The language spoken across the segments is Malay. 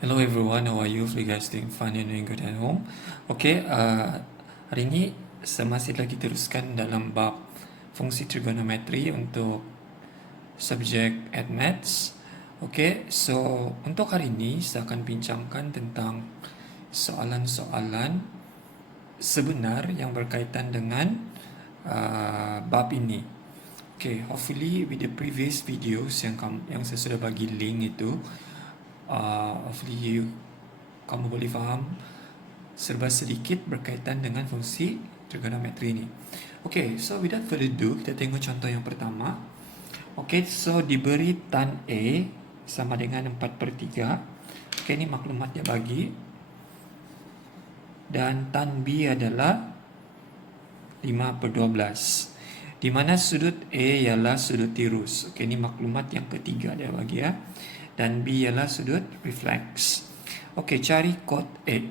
Hello everyone, how are you? Hope you guys doing fine and doing good at home. Okay, hari ini saya masih lagi teruskan dalam bab fungsi trigonometri untuk subjek Maths. Okay, so untuk hari ini saya akan bincangkan tentang soalan-soalan sebenar yang berkaitan dengan bab ini. Okay, hopefully with the previous videos yang saya sudah bagi link itu, hopefully kamu boleh faham serba sedikit berkaitan dengan fungsi trigonometri ini. Okay, so without further ado, kita tengok contoh yang pertama. Okay, so diberi tan A sama dengan 4/3. Okay, ini maklumat dia bagi. Dan tan B adalah 5/12. Di mana sudut A ialah sudut tirus. Okay, ini maklumat yang ketiga dia bagi ya. Dan B ialah sudut refleks. Okay, cari kod A.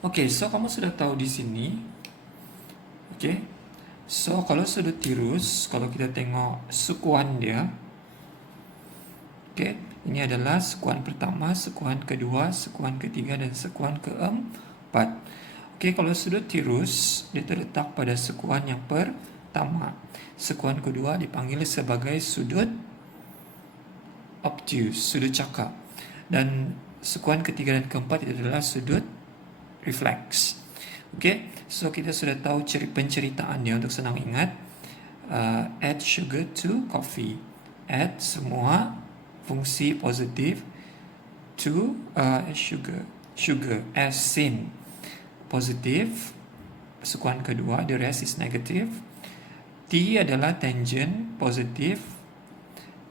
Okay, so kamu sudah tahu di sini. Okay, so kalau sudut tirus, kalau kita tengok sukuan dia, okay, ini adalah sukuan pertama, sukuan kedua, sukuan ketiga, dan sukuan keempat. Okay, kalau sudut tirus, dia terletak pada sukuan yang pertama. Sukuan kedua dipanggil sebagai sudut obtuse, sudut cakap. Dan sukuan ketiga dan keempat itu adalah sudut refleks. Okay, so kita sudah tahu penceritaannya untuk senang ingat. Add sugar to coffee. Add semua fungsi positif to sugar as sin. Positif, sukuan kedua, the rest is negative. T adalah tangent, positif.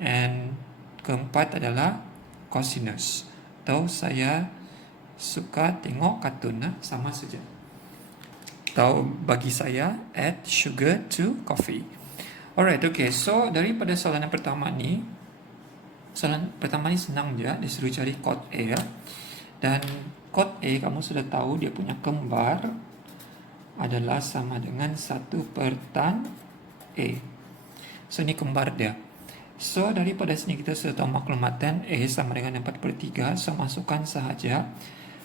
And keempat adalah cosinus. Atau saya suka tengok kartun, sama saja. Atau bagi saya, add sugar to coffee. Alright, okay. So daripada soalan yang pertama ni, senang je. Dia suruh cari kod A ya. Dan kod A kamu sudah tahu dia punya kembar adalah sama dengan 1/tan A. So ini kembar dia. So daripada sini kita sudah tahu maklumatan A sama dengan 4/3. So masukkan sahaja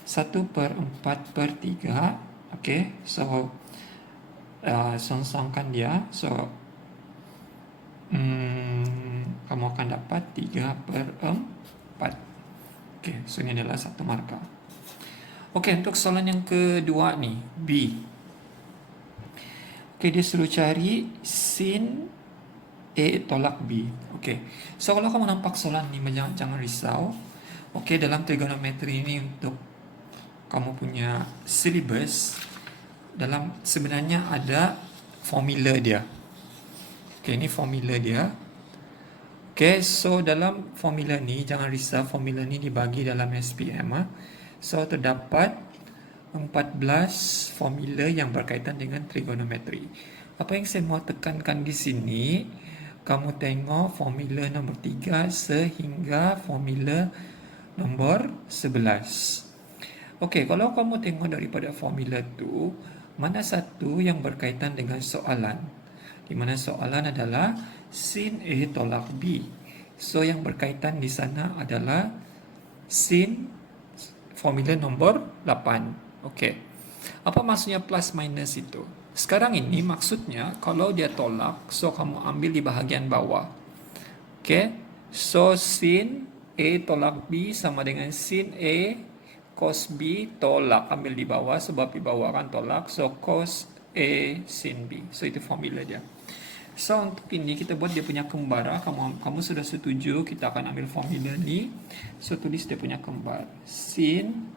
1/4/3. Okay, so songsongkan dia. So kamu akan dapat 3/4. Okay, so ini adalah satu markah. Okay, untuk soalan yang kedua ni, B. Okay, dia suruh cari sin A tolak B. Okay, so kalau kamu nampak soalan ni, jangan risau. Okay, dalam trigonometri ini untuk kamu punya syllabus, dalam sebenarnya ada formula dia. Okay, ini formula dia. Okay, so dalam formula ni, jangan risau, formula ni dibagi dalam SPM. So terdapat 14 formula yang berkaitan dengan trigonometri. Apa yang saya mau tekankan di sini, kamu tengok formula nombor 3 sehingga formula nombor 11. Okey, kalau kamu tengok daripada formula tu, mana satu yang berkaitan dengan soalan? Di mana soalan adalah sin A tolak B. So yang berkaitan di sana adalah sin formula nombor 8. Okey. Apa maksudnya plus minus itu? Sekarang ini maksudnya kalau dia tolak, so kamu ambil di bahagian bawah. Okey. So sin A tolak B sama dengan sin A cos B tolak, ambil di bawah sebab di bawah kan tolak. So cos A sin B. So itu formula dia. So untuk ini kita buat dia punya kembar. Kamu sudah setuju kita akan ambil formula ni. So tulis dia punya kembar. Sin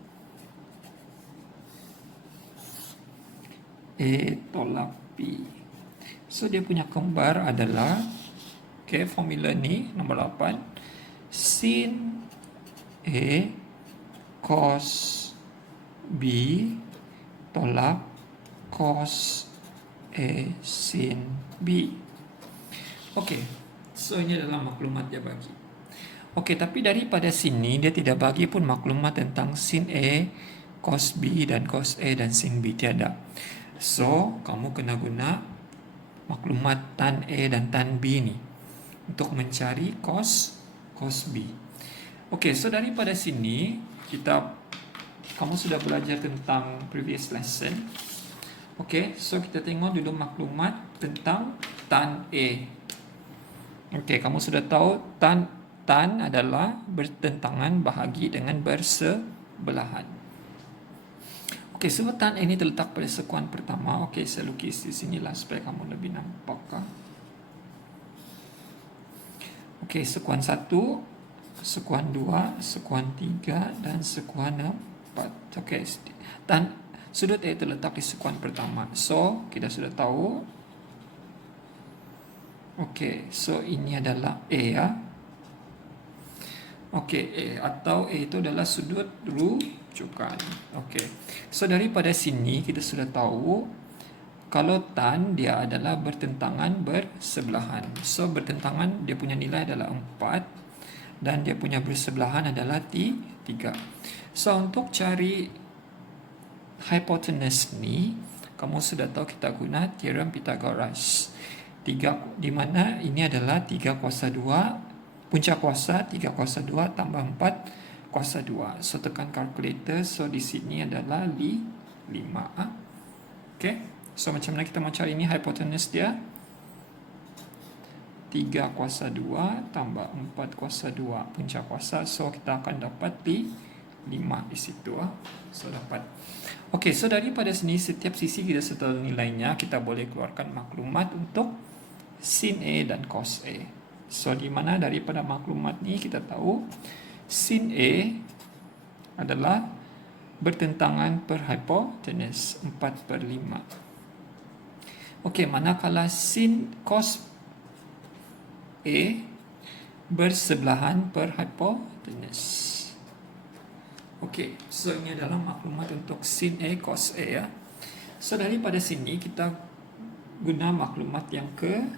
A tolak B. So dia punya kembar adalah, okay, formula ni nombor 8. Sin A cos B tolak cos A sin B. Okey, so ini adalah maklumat dia bagi. Okey, tapi daripada sini dia tidak bagi pun maklumat tentang sin A, cos B dan cos A dan sin B, tiada. So, kamu kena guna maklumat tan A dan tan B ni untuk mencari cos B. Okey, so daripada sini kamu sudah belajar tentang previous lesson. Okey, so kita tengok dulu maklumat tentang tan A. Okey, kamu sudah tahu tan adalah bertentangan bahagi dengan bersebelahan. Okey, sebab tan ini terletak pada sekuan pertama. Okey, saya lukis di sinilah supaya kamu lebih nampak. Okey, sekuan 1, sekuan 2, sekuan 3 dan sekuan 4. Okey, tan sudut A terletak di sekuan pertama. So, kita sudah tahu. Okey, so ini adalah A ya. Okey, A atau A itu adalah sudut rujukan. Okey. So daripada sini kita sudah tahu kalau tan dia adalah bertentangan bersebelahan. So bertentangan dia punya nilai adalah 4 dan dia punya bersebelahan adalah 3. So untuk cari hipotenus ni, kamu sudah tahu kita guna teorem Pythagoras. Di mana ini adalah 3 kuasa 2, punca kuasa 3 kuasa 2 tambah 4 kuasa 2. So tekan kalkulator. So di sini adalah 5. Okey. So macam mana kita mau cari ini hipotenus dia? 3 kuasa 2 tambah 4 kuasa 2 punca kuasa. So kita akan dapat 5 di situ. So dapat. Okey, so daripada sini setiap sisi kita setelah nilainya, kita boleh keluarkan maklumat untuk sin A dan cos A. So di mana daripada maklumat ni kita tahu sin A adalah bertentangan per hipotenus 4/5. Okey, manakala sin cos A bersebelahan per hipotenus. Okey, so ini adalah maklumat untuk sin A cos A ya. So daripada sini kita guna maklumat yang ke-2.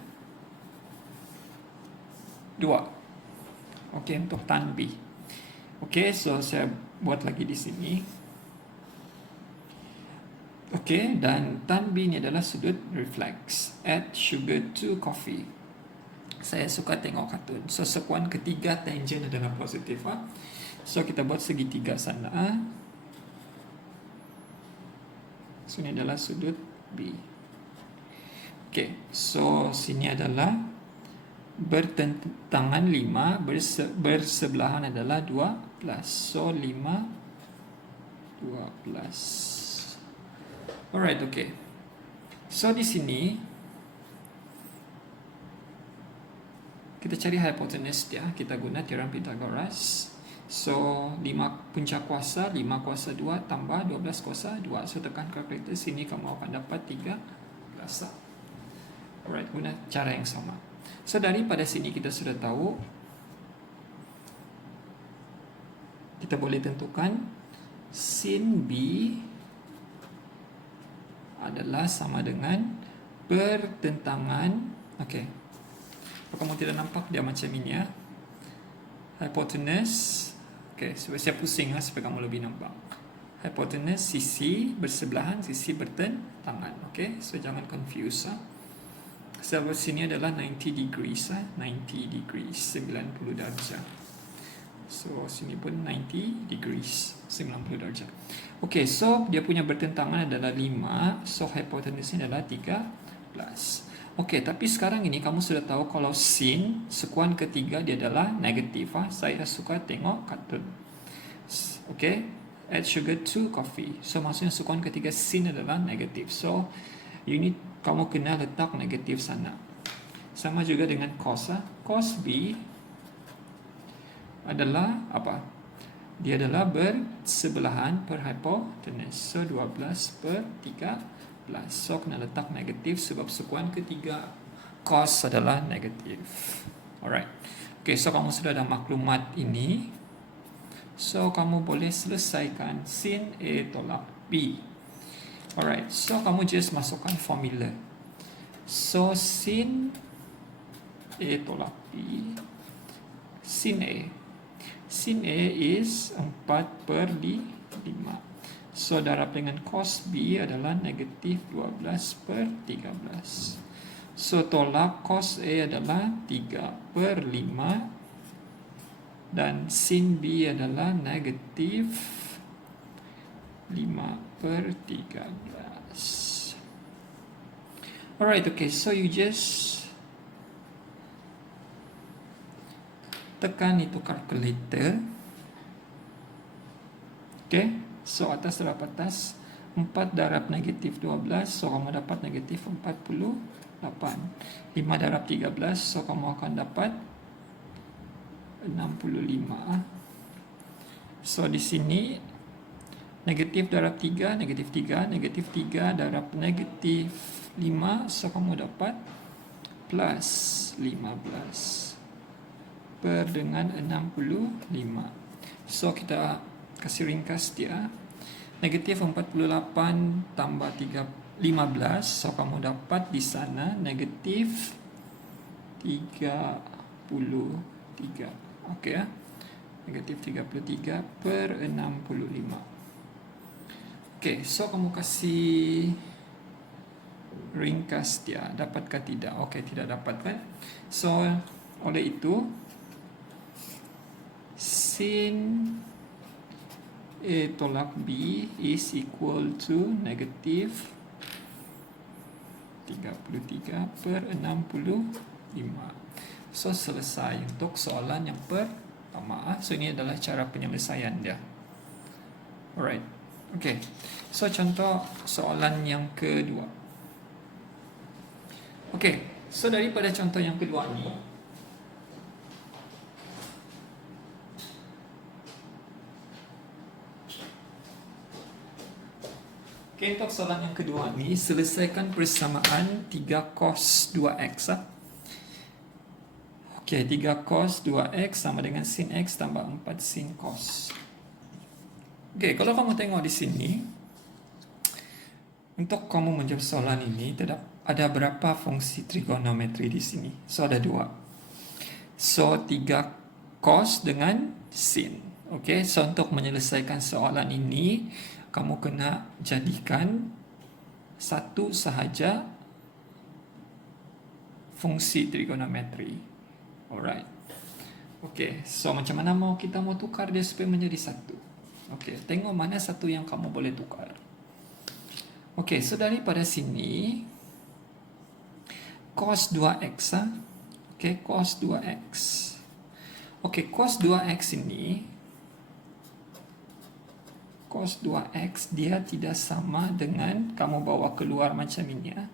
Okey, untuk tan B. Okey, so saya buat lagi di sini. Okey, dan tan B ni adalah sudut reflex. Add sugar to coffee. Saya suka tengok kartun. So sekuan ketiga tangent adalah positif. So kita buat segitiga sana. So ini adalah sudut B. Okey, so sini adalah bertentangan 5, bersebelahan adalah 12. So 5 12. Alright, okey. So di sini kita cari hipotenus dia. Kita guna teorem Pythagoras. So 5 punca kuasa 5 kuasa 2 tambah 12 kuasa 2. So tekan kalkulator, sini kamu akan dapat 13. Alright, guna cara yang sama. So daripada sini kita sudah tahu, kita boleh tentukan sin B adalah sama dengan bertentangan. Okey, kalau kamu tidak nampak dia macam ini ya, hipotenus. Okey, saya pusing supaya kamu lebih nampak. Hipotenus sisi bersebelahan, sisi bertentangan. Okey, so jangan confuse. Sebab sini adalah 90 degrees, 90 degrees, 90 darjah. So sini pun 90 degrees, 90 darjah. Okey, so dia punya bertentangan adalah 5. So hipotenusnya adalah 13. Okey, tapi sekarang ini kamu sudah tahu kalau sin sekuan ketiga dia adalah negatif. Saya suka tengok kartun. Okey, add sugar to coffee. So maksudnya sekuan ketiga sin adalah negatif. So kamu kena letak negatif sana. Sama juga dengan cos. Cos B adalah apa? Dia adalah bersebelahan per hipotenus. So 12/13. So kena letak negatif sebab sekuan ketiga cos adalah negatif. Alright. Okay, so kamu sudah ada maklumat ini. So kamu boleh selesaikan sin A tolak B. Alright, so kamu just masukkan formula. So sin A tolak B. Sin A is 4/5. So darab dengan cos B adalah negatif 12/13. So tolak cos A adalah 3/5 Dan sin B adalah negatif 5/13. Alright, okay, so you just tekan itu calculator. Okay, so atas darab atas 4 darab negatif 12, so kamu dapat negatif 48. 5 darab 13, so kamu akan dapat 65. So di sini negatif darab 3, negatif 3, negatif 3 darab negatif 5, so kamu dapat plus 15 per dengan 65. So kita kasih ringkas dia. Negatif 48 tambah 15, so kamu dapat di sana negatif 33. Okey ya. Negatif 33 per 65. Okey, so kamu kasih ringkas dia. Dapatkah tidak? Okey, tidak dapat kan? So, oleh itu sin A tolak B is equal to negatif 33 per 65. So, selesai untuk soalan yang pertama. So, ini adalah cara penyelesaian dia. Alright. Okay. So, contoh soalan yang kedua. Okay. So, daripada contoh yang kedua ni, okay, untuk soalan yang kedua ni, selesaikan persamaan 3 cos 2x. Okay, 3 cos 2x sama dengan sin x tambah 4 sin cos. Okay, kalau kamu tengok di sini, untuk kamu menjawab soalan ini, ada berapa fungsi trigonometri di sini? So, ada 2. So, 3 cos dengan sin. Okay, so untuk menyelesaikan soalan ini, kamu kena jadikan satu sahaja fungsi trigonometri. Alright. Okay, so macam mana kita mau tukar dia supaya menjadi satu? Okay, tengok mana satu yang kamu boleh tukar. Okay, so daripada sini cos 2x. Okay, cos 2x. Okay, cos 2x ini, cos 2x dia tidak sama dengan kamu bawa keluar macam ini ya.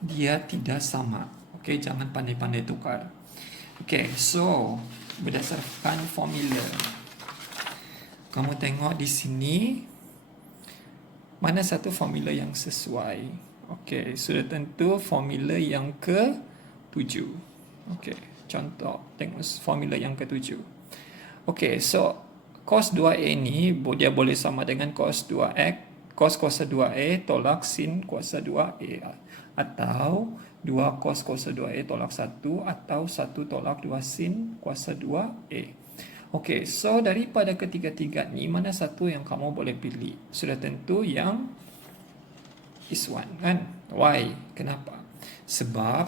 Dia tidak sama. Okey, jangan pandai-pandai tukar. Okey, so berdasarkan formula, kamu tengok di sini mana satu formula yang sesuai. Okey, sudah tentu formula yang ke-7. Okey, contoh tengok formula yang ke-7. Okey, so cos 2A ni dia boleh sama dengan cos 2x, cos kuasa 2A tolak sin kuasa 2A, atau 2 cos kuasa 2A tolak 1, atau 1 tolak 2 sin kuasa 2A. Okey, so daripada ketiga-tiga ni, mana satu yang kamu boleh pilih? Sudah tentu yang is one kan? Why? Kenapa? Sebab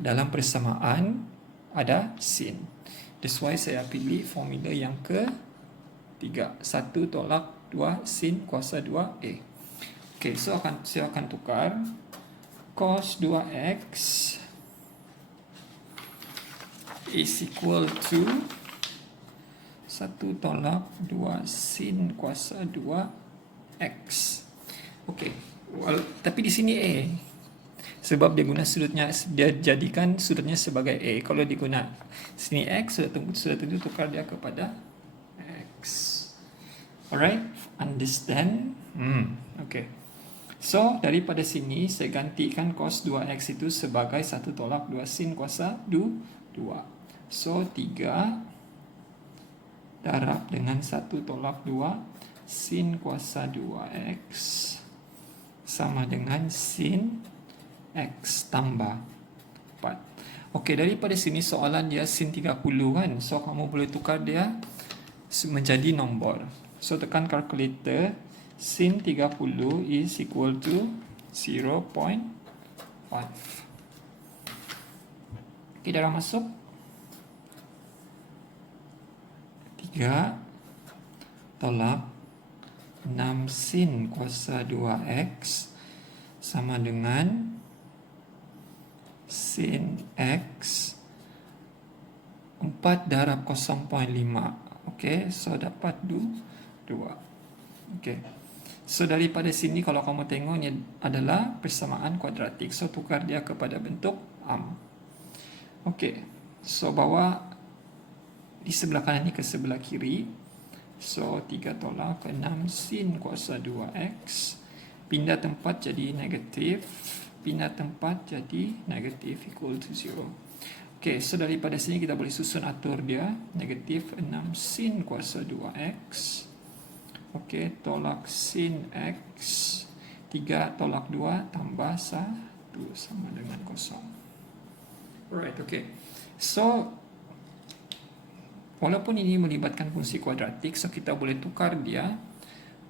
dalam persamaan ada sin. That's why saya pilih formula yang ke-3. 1 tolak 2 sin kuasa 2A. Okay, so saya akan tukar cos 2x is equal to 1 tolak 2 sin kuasa 2x. Okay, well, tapi di sini A. Sebab dia guna sudutnya, dia jadikan sudutnya sebagai A. Kalau diguna sini X, sudah tentu tukar dia kepada X. Alright, understand? Okay. So, daripada sini, saya gantikan cos 2X itu sebagai 1 tolak 2 sin kuasa 2. So, 3 darab dengan 1 tolak 2 sin kuasa 2X sama dengan sin X tambah 4. Okey, daripada sini soalan dia sin 30 kan. So, kamu boleh tukar dia menjadi nombor. So, tekan calculator. Sin 30 is equal to 0.5. Okey, dah masuk? 3 tolak 6 sin kuasa 2x sama dengan sin x 4 darab 0.5. Okey, so dapat 2. Okey. So daripada sini kalau kamu tengok ni adalah persamaan kuadratik. So tukar dia kepada bentuk am. Okey. So bawa di sebelah kanan ni ke sebelah kiri. So 3 tolak 6 sin kuasa 2x. Pindah tempat jadi negatif. Pindah tempat jadi negatif equal to 0. Okey, so daripada sini kita boleh susun atur dia. Negatif 6 sin kuasa 2x. Okey, tolak sin x. 3 tolak 2 tambah 1 sama dengan 0. Alright, okey. So, walaupun ini melibatkan fungsi kuadratik, so kita boleh tukar dia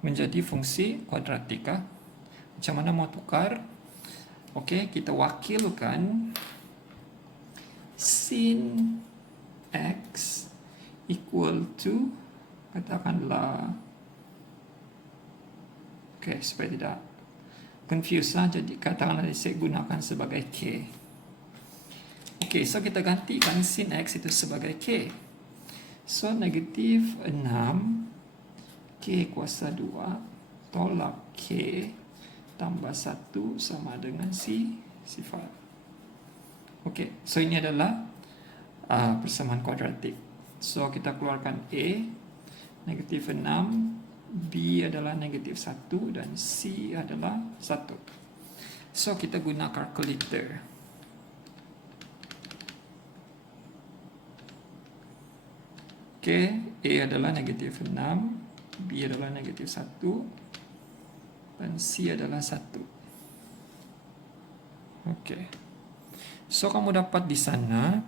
menjadi fungsi kuadratik. Macam mana mau tukar? Okey, kita wakilkan sin x equal to, katakanlah, okey, supaya tidak confuse jadi katakanlah saya gunakan sebagai k. Okey, so kita gantikan sin x itu sebagai k. So negatif 6 k kuasa 2 tolak k tambah 1 sama dengan sifar. Okey, so ini adalah persamaan kuadratik. So kita keluarkan A, negatif 6, B adalah negatif 1 dan C adalah 1. So kita guna calculator. Okey, A adalah negatif 6, B adalah negatif 1 dan C adalah 1. Okey. So kamu dapat di sana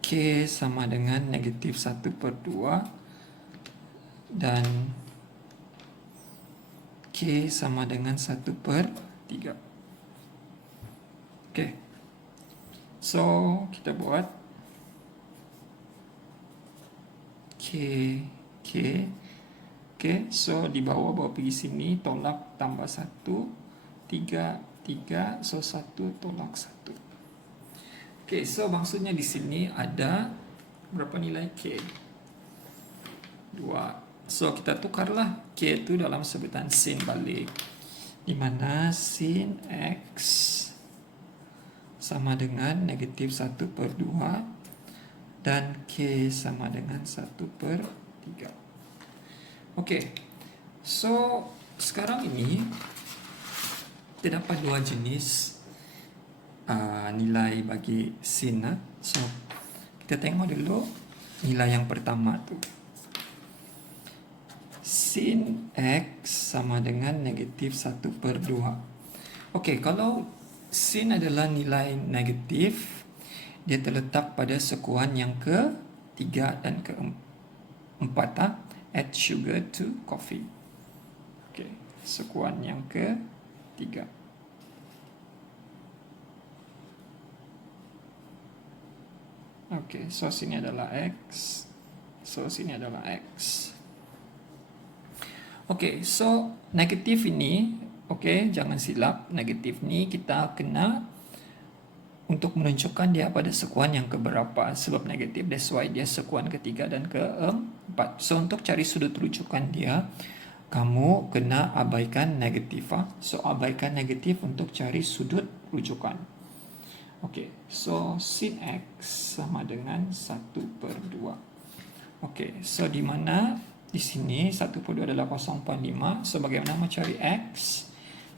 K sama dengan negatif 1/2 dan K sama dengan 1/3. Okey. So kita buat K. Okay, so di bawah pergi sini, tolak tambah 1, 3, so 1 tolak 1. Okay, so maksudnya di sini ada berapa nilai K? 2. So kita tukarlah K itu dalam sebutan sin balik, di mana sin X sama dengan negatif 1/2 dan K sama dengan 1/3. Okey, so sekarang ini terdapat dua jenis nilai bagi sin. So kita tengok dulu nilai yang pertama tu. Sin X sama dengan negatif 1/2. Okey, kalau sin adalah nilai negatif, dia terletak pada sekuan yang ke-3 dan ke-4. Add sugar to coffee. Okay, sekuan yang ke-3. Okay, so sini adalah X. So sini adalah X. Okay, so negatif ini, okay, jangan silap. Negatif ni kita kena untuk menunjukkan dia pada sekuan yang keberapa. Sebab negatif, that's why dia sekuan ke-3 dan ke-4. So untuk cari sudut rujukan dia, kamu kena abaikan negatif. So abaikan negatif untuk cari sudut rujukan. Okay, so sin X sama dengan 1/2. Okay, so di mana di sini 1/2 adalah 0.5. So bagaimana mencari X?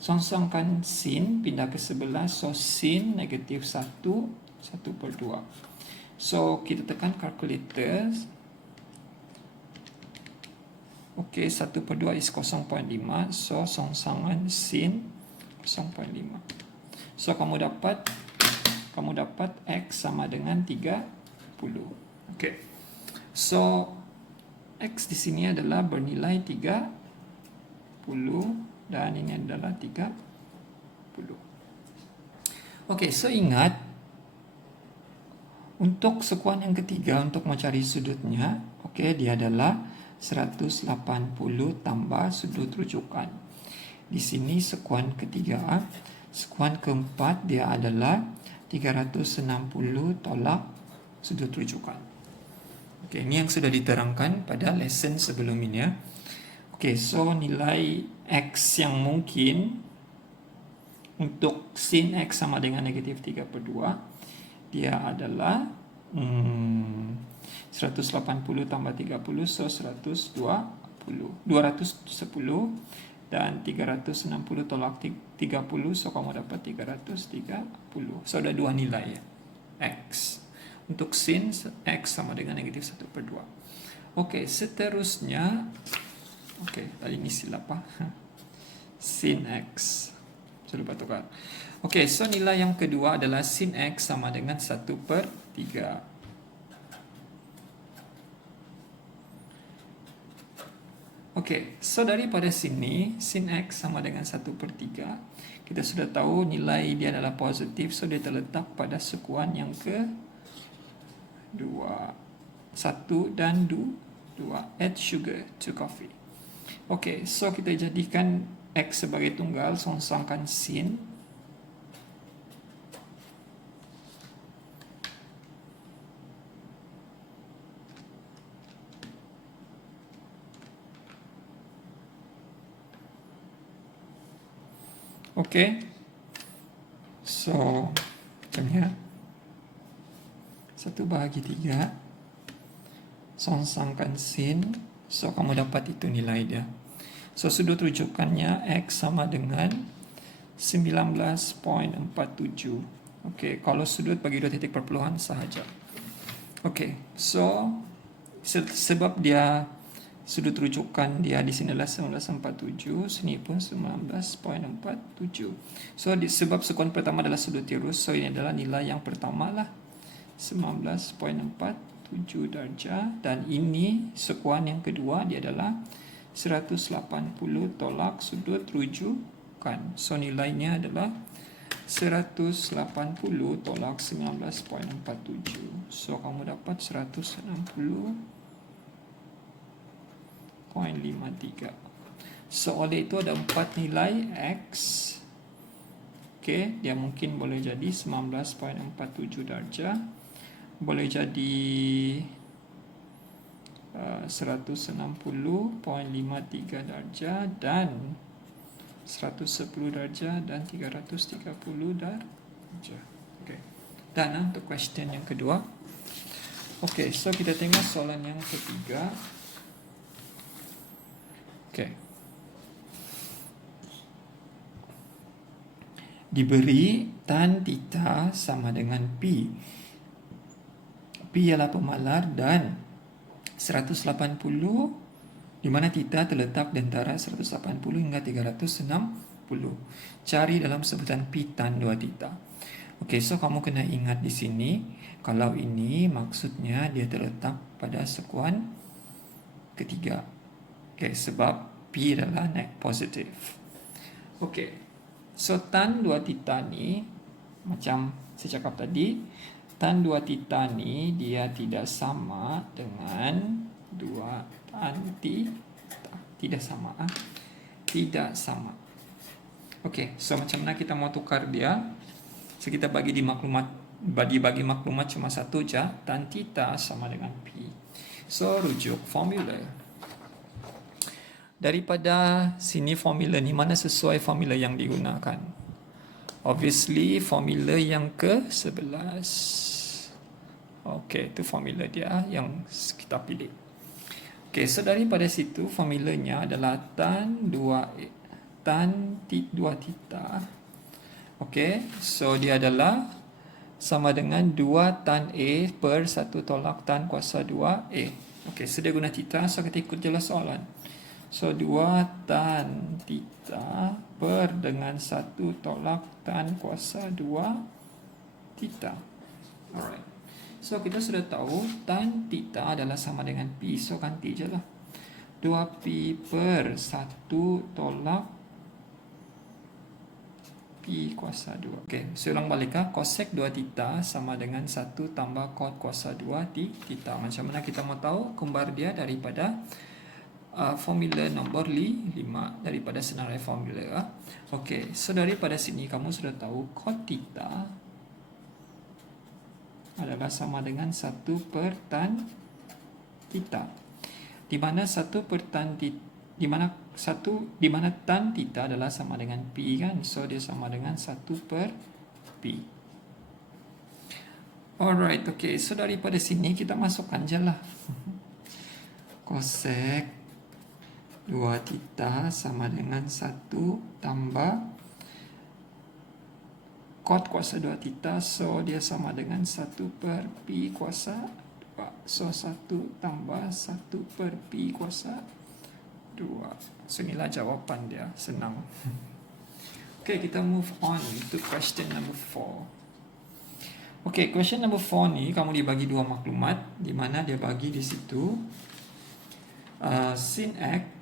Songsongkan sin, pindah ke sebelah. So sin negatif 1, 1/2. So kita tekan calculator. Okey, 1/2 is 0.5. So songsangan sin 0.5. So kamu dapat X sama dengan 30. Okey. So X di sini adalah bernilai 30 dan ini adalah 30. Okey, so ingat untuk sekuan yang ketiga untuk mencari sudutnya, okey, dia adalah 180 tambah sudut rujukan. Di sini sekuan ketiga, sekuan keempat dia adalah 360 tolak sudut rujukan. Okey, ini yang sudah diterangkan pada lesson sebelum ini ya. Okey, so nilai X yang mungkin untuk sin X sama dengan negatif 3/2, dia adalah 180 tambah 30, so 210, dan 360 tolak 30, so kamu dapat 330. So ada dua nilai X. Untuk sin X sama dengan negatif 1/2. Okey, seterusnya, okey, tadi ini silap sin X. Saya lupa tukar. Okey, so nilai yang kedua adalah sin X sama dengan 1/3. Okey, so daripada sini, sin X sama dengan 1/3. Kita sudah tahu nilai dia adalah positif, so dia terletak pada sekuan yang ke-2. 1 dan 2. Add sugar to coffee. Okey, so kita jadikan X sebagai tunggal, songsangkan sin. Okey, so macamnya 1/3 songsangkan sin, so kamu dapat itu nilai dia. So sudut rujukannya X sama dengan 19.47. Okey, kalau sudut bagi dua titik perpuluhan sahaja. Okey, so sebab dia sudut rujukan dia di sini adalah 19.47, sini pun 19.47. So sebab sekuan pertama adalah sudut tirus, so ini adalah nilai yang pertama lah, 19.47 darjah, dan ini sekuan yang kedua dia adalah 180 tolak sudut rujukan. So nilainya adalah 180 tolak 19.47. So kamu dapat 160.53. So oleh itu ada 4 nilai X. Okey, dia mungkin boleh jadi 19.47 darjah, boleh jadi 160.53 darjah, dan 110 darjah, dan 330 darjah. Okey. Dan untuk question yang kedua. Okey, so kita tengok soalan yang ketiga. Okey. Diberi tan theta sama dengan pi. Pi ialah pemalar dan 180, di mana theta terletak di antara 180 hingga 360. Cari dalam sebutan pi tan 2 theta. Okey, so kamu kena ingat di sini, kalau ini maksudnya dia terletak pada sekuan ketiga. Okey, sebab pi adalah net positif. Okey, so tan 2 theta ni, macam saya cakap tadi, tan 2 theta ni dia tidak sama dengan 2 tan theta. Tidak sama. Tidak sama. Okey, so macam mana kita mau tukar dia? So kita bagi di maklumat, bagi maklumat cuma satu je, tan theta sama dengan pi. So rujuk formula. Daripada sini formula ni, mana sesuai formula yang digunakan? Obviously formula yang ke-11. Okey, itu formula dia yang kita pilih. Okey, so daripada situ formulanya adalah tan 2 theta. Okey, so dia adalah sama dengan 2 tan A per 1 tolak tan kuasa 2A. Okey, so dia guna theta, so kita ikut jelas soalan. So 2 tan theta per dengan 1 tolak tan kuasa 2 theta. Alright. So kita sudah tahu tan theta adalah sama dengan pi, so ganti je lah. 2pi per 1 tolak Pi kuasa 2. Okey, saya ulang balik. Kosek 2 theta sama dengan 1 tambah kot kuasa 2 theta. Macam mana kita mau tahu kembar dia daripada formula nombor 5 daripada senarai formula. Okey, so daripada sini kamu sudah tahu kot theta adalah sama dengan 1 per tan theta. Di mana 1 per tan theta, di mana tan theta adalah sama dengan pi kan, so dia sama dengan 1 per pi. Alright, okay, so daripada sini kita masukkan je lah. Kosek 2 theta sama dengan 1 tambah kot kuasa 2 theta, so dia sama dengan 1 per pi kuasa 2, so 1 tambah 1 per pi kuasa 2. So inilah jawapan dia, senang. Okay, kita move on to question number 4. Okay, question number 4 ni kamu dibagi dua maklumat, di mana dia bagi di situ sin x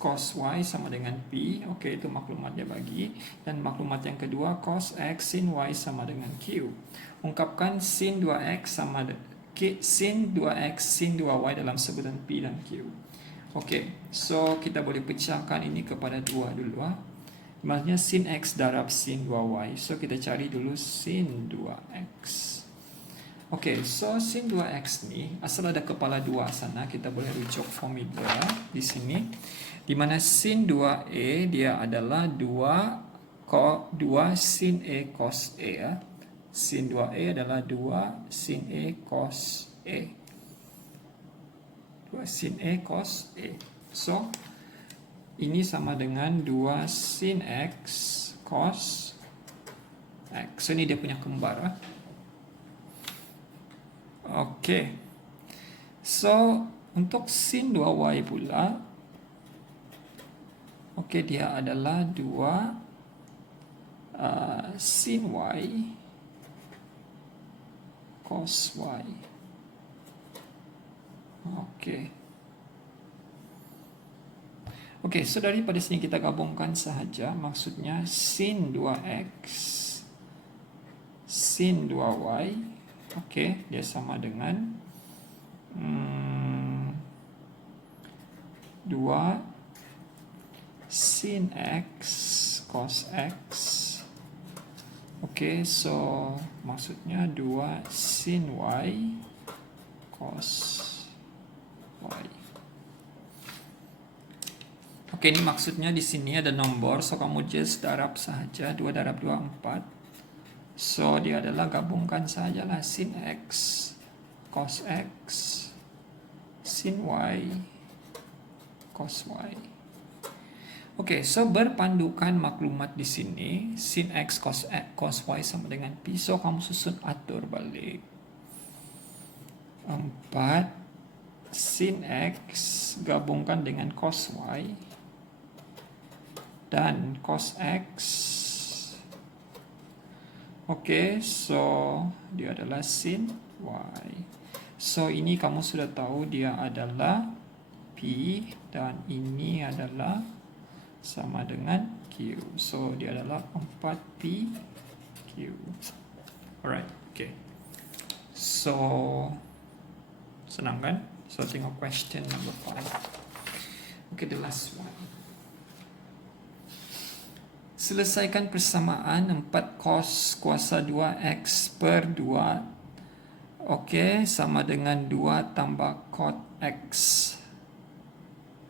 cos y sama dengan pi. Okay, itu maklumat dia bagi. Dan maklumat yang kedua, cos x sin y sama dengan q. Ungkapkan sin 2x sama sin 2x sin 2y dalam sebutan pi dan q. Okey, so kita boleh pecahkan ini kepada 2 dulu. Maksudnya sin x darab sin 2y. So kita cari dulu sin 2x. Okey, so sin 2x ni asal ada kepala 2 sana, kita boleh rujuk formula di sini. Di mana sin 2a dia adalah 2 sin a cos a. Sin 2a adalah 2 sin a cos a. 2 sin A cos A. So, ini sama dengan 2 sin X cos X. So, ini dia punya kembar. Okey. So, untuk sin 2Y pula, okey, dia adalah 2 sin Y cos Y. Okey. Okey, so daripada sini kita gabungkan sahaja. Maksudnya sin 2x sin 2y. Okey, dia sama dengan 2 sin x cos x. Okey, so maksudnya 2 sin y cos y. Okey, ini maksudnya di sini ada nombor, so kamu just darab sahaja. 2 darab 2 4. So dia adalah gabungkan sajalah sin x cos x sin y cos y. Okey, so berpandukan maklumat di sini sin x cos y sama dengan pi. So kamu susun atur balik. 4 sin x gabungkan dengan cos y dan cos x. Okey, so dia adalah sin y. So ini kamu sudah tahu dia adalah P dan ini adalah sama dengan Q. So dia adalah 4P Q. Alright, okay. So senang kan? So tengok question number 5. Okay, the last one. Selesaikan persamaan 4 cos kuasa 2x per 2. Okay, sama dengan 2 tambah cot x.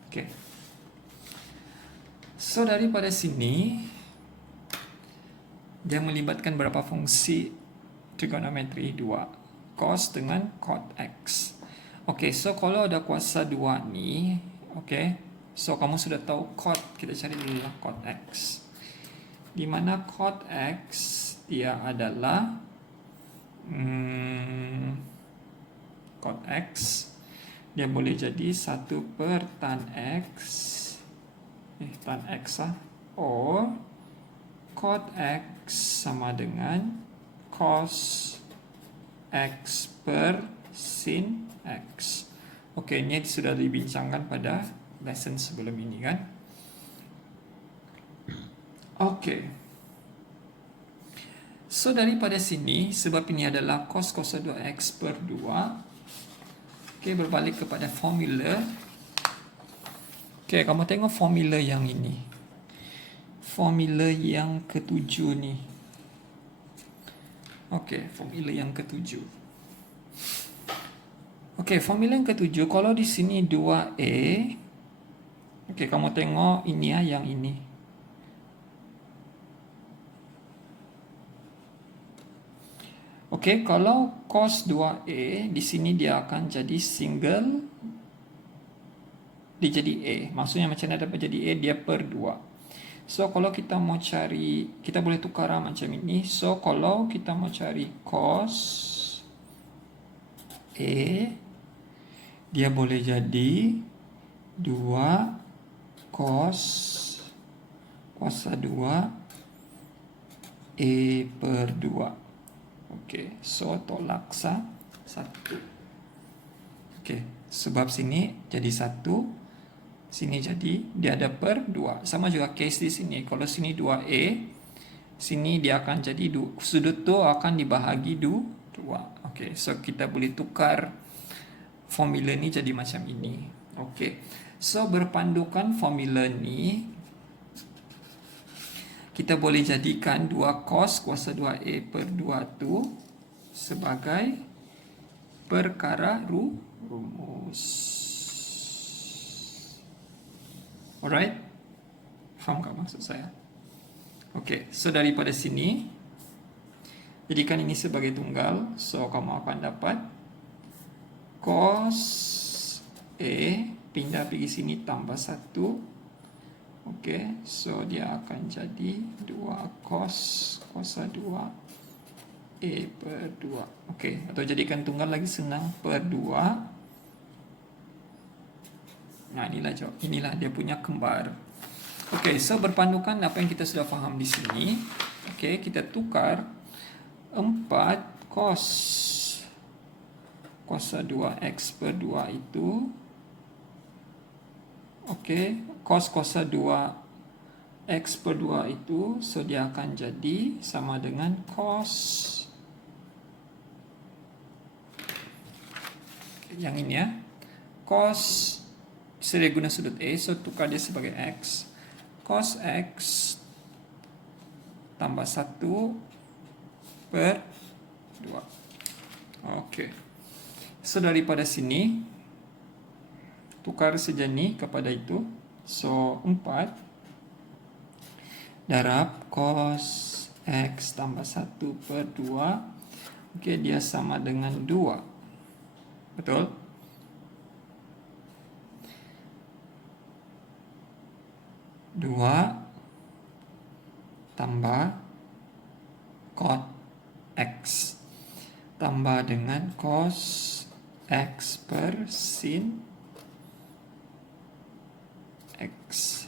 Okay. So daripada sini dia melibatkan berapa fungsi trigonometri 2. Cos dengan cot x. Okay, so kalau ada kuasa 2 ni, okay, so kamu sudah tahu cot, kita cari dulu lah cot x. Di mana cot x dia adalah cot x dia boleh jadi 1 per tan x tan x or cot x sama dengan cos x per sin x. Okey, ini sudah dibincangkan pada lesson sebelum ini kan. Okey. So daripada sini, sebab ini adalah cos kuasa 2x per 2. Okay, berbalik kepada formula. Okay, kamu tengok formula yang ini. Formula yang ketujuh ni. Okay, formula yang ketujuh. Okay, formula yang ketujuh, kalau di sini 2A. Okay, kamu tengok ini ya, yang ini. Okey, kalau cos 2A di sini dia akan jadi single, dia jadi A. Maksudnya macam mana dapat jadi A? Dia per 2. So kalau kita mau cari, kita boleh tukar macam ini. So kalau kita mau cari cos A, dia boleh jadi 2 cos kuasa 2 A per 2. Okey, so tolak 1. Okey, sebab sini jadi 1, sini jadi dia ada per 2. Sama juga case di sini. Kalau sini 2A, sini dia akan jadi sudut tu akan dibahagi 2. Okey, so kita boleh tukar formula ni jadi macam ini. Okey. So berpandukan formula ni, kita boleh jadikan 2 cos kuasa 2A per 2 tu sebagai perkara rumus. Alright? Faham tak maksud saya? Okey, so daripada sini, jadikan ini sebagai tunggal. So kamu akan dapat cos A pindah pergi sini tambah 1. Okey, so dia akan jadi 2 cos kuasa 2 A per 2. Okey, atau jadikan tunggal lagi senang, per 2. Nah, inilah dia punya kembar. Okey, so berpandukan apa yang kita sudah faham di sini. Okey, kita tukar 4 cos kuasa 2x per 2 itu. Okey, cos kuasa 2x per 2 itu, so dia akan jadi sama dengan cos yang ini ya. Cos, saya guna sudut A, so tukar dia sebagai x. Cos x tambah 1 per 2. Okey. So daripada sini, tukar saja ni kepada itu. So 4 darab cos x tambah 1 per 2. Okey, dia sama dengan 2. Betul? Dua tambah cot x tambah dengan cos x per sin x.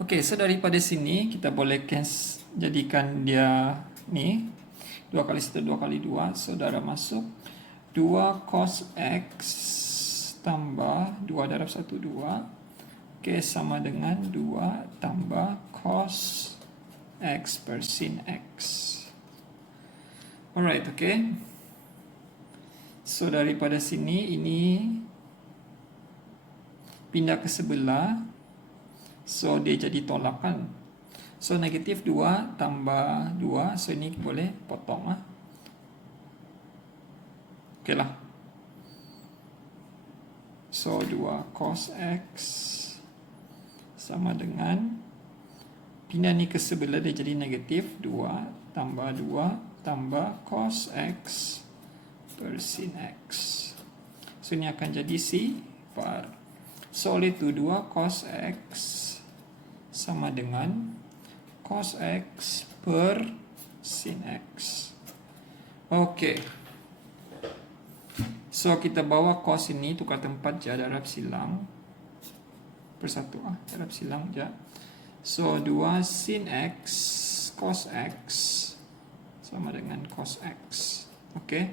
Okey, so daripada sini kita boleh jadikan dia ni 2 kali 1 2 kali 2, so darab masuk 2 cos x tambah 2 darab 1 2. Okey, sama dengan 2 tambah cos x per sin x. Alright, okey. So daripada sini ini pindah ke sebelah, so dia jadi tolakan. So negatif 2 tambah 2, so ini boleh potong. Okey lah. So 2 cos x sama dengan, pindah ni ke sebelah, dia jadi negatif 2 tambah 2 tambah cos x per sin x. So ini akan jadi C par. So oleh itu 2 cos x sama dengan cos x per sin x. Okey. So kita bawa cos ini tukar tempat je, darab silang persatu darab silang je. So 2 sin x cos x sama dengan cos x. Okey.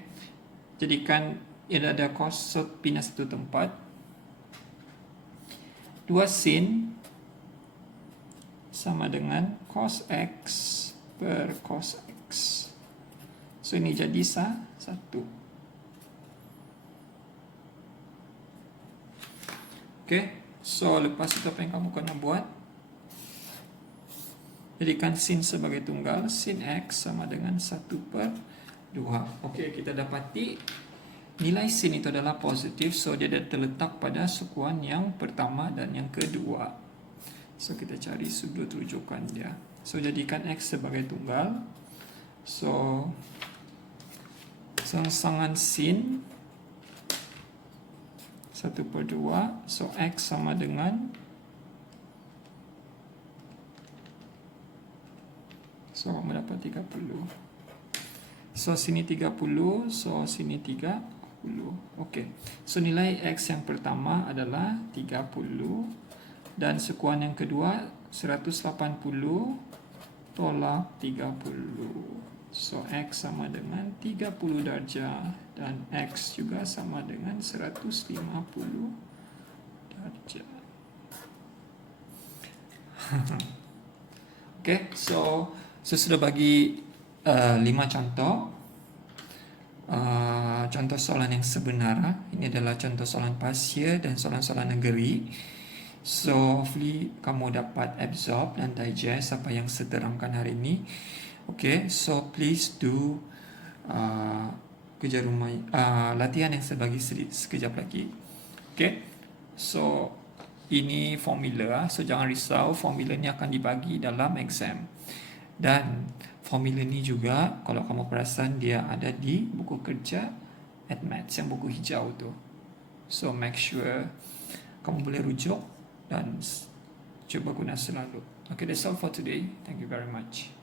Jadikan ia ada cos, so pindah satu tempat. 2 sin sama dengan cos X per cos X. So ini jadi 1. Okay, so lepas itu apa yang kamu kena buat? Jadikan sin sebagai tunggal, sin X sama dengan 1/2. Okay, kita dapati nilai sin itu adalah positif, so dia terletak pada sukuan yang pertama dan yang kedua. So kita cari sudut rujukan dia. So jadikan X sebagai tunggal. So rangsangan sin 1/2. So X sama dengan, so kamu dapat 30. So sini 30, so sini 30. Oke. So nilai X yang pertama adalah 30 dan sukuan yang kedua 180 tolak 30. So X sama dengan 30 darjah dan X juga sama dengan 150 darjah. Okay, so sudah bagi 5 contoh. Contoh soalan yang sebenar. Ini adalah contoh soalan pasir dan soalan-soalan negeri. So hopefully kamu dapat absorb dan digest apa yang saya terangkan hari ini. Okay, so please do kerja rumah, latihan yang saya bagi sekejap lagi. Okay, so ini formula, so jangan risau, formula ini akan dibagi dalam exam. Dan formula ini juga kalau kamu perasan dia ada di buku kerja Maths yang buku hijau tu. So make sure kamu boleh rujuk dan cuba guna selalu. Okay, that's all for today. Thank you very much.